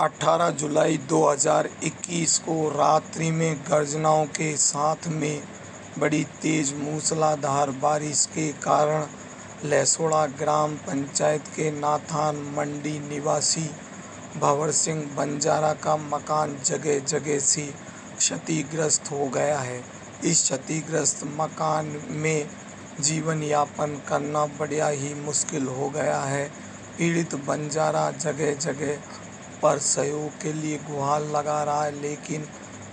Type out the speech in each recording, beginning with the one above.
18 जुलाई 2021 को रात्रि में गर्जनाओं के साथ में बड़ी तेज मूसलाधार बारिश के कारण लसोड़ा ग्राम पंचायत के नाथान मंडी निवासी भंवर सिंह बंजारा का मकान जगह-जगह से क्षतिग्रस्त हो गया है। इस क्षतिग्रस्त मकान में जीवन यापन करना बड़ा ही मुश्किल हो गया है। पीड़ित बंजारा जगह-जगह पर सहयोग के लिए गुहार लगा रहा है, लेकिन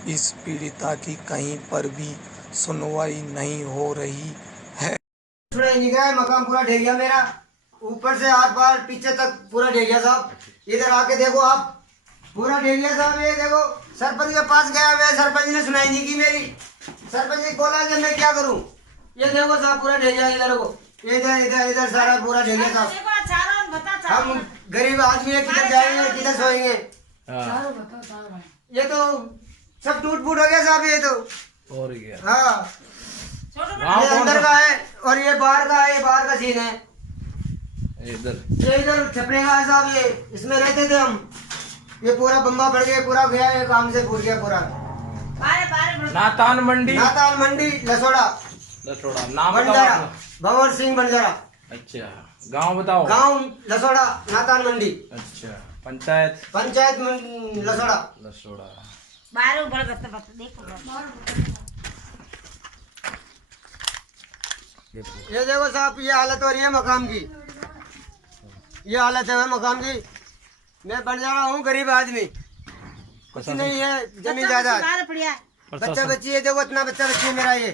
इस पीड़िता की कहीं पर भी सुनवाई नहीं हो रही है। मकान पूरा ढह गया मेरा, ऊपर से आर पार पीछे तक पूरा ढह गया साहब। इधर आके देखो आप, पूरा ढह गया साहब। ये देखो, सरपंच के पास गया मैं, सरपंच ने सुनाई नहीं की मेरी। सरपंच ने बोला कि मैं क्या करूं। ये देखो साहब, पूरा ढह गया। इधर को, इधर इधर इधर सारा पूरा ढह गया साहब। हम गरीब आदमी है, किधर जाएंगे, किधर सोएंगे। ये तो सब टूट फूट हो गया साहब। ये तो और क्या? हाँ, ये अंदर का है और ये बाहर का है। ये बाहर का सीन है। ये इधर छपने का है साहब। ये इसमें रहते थे हम। ये पूरा बम्बा पड़ गया, पूरा गया, ये काम से फूट गया पूरा। नातान मंडी लसोड़ा नाम बंजारा, बताओ। भंवर सिंह बंजारा। अच्छा, गांव बताओ। गांव लसोड़ा, नातान मंडी। अच्छा, पंचायत लसोड़ा। ये देखो साहब, ये हालत हो रही है मकान की। ये हालत है मकान की। मैं बंजारा हूँ, गरीब आदमी, कुछ नहीं है, जमीन जायदाद, बच्चा बच्ची है। देखो इतना बच्चा बच्ची है मेरा। ये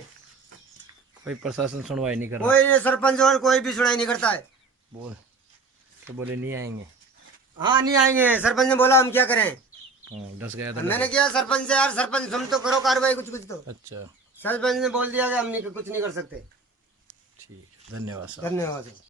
कोई प्रशासन सुनवाई नहीं कर रहा। कोई सरपंच और कोई भी सुनाई नहीं करता है। बोले नहीं आएंगे। हाँ, नहीं आएंगे। सरपंच ने बोला, हम क्या करें। डस गया था। मैंने किया सरपंच से, यार सरपंच तुम तो करो कार्रवाई कुछ तो। अच्छा, सरपंच ने बोल दिया कि हम कुछ नहीं कर सकते। ठीक है, धन्यवाद सर। धन्यवाद।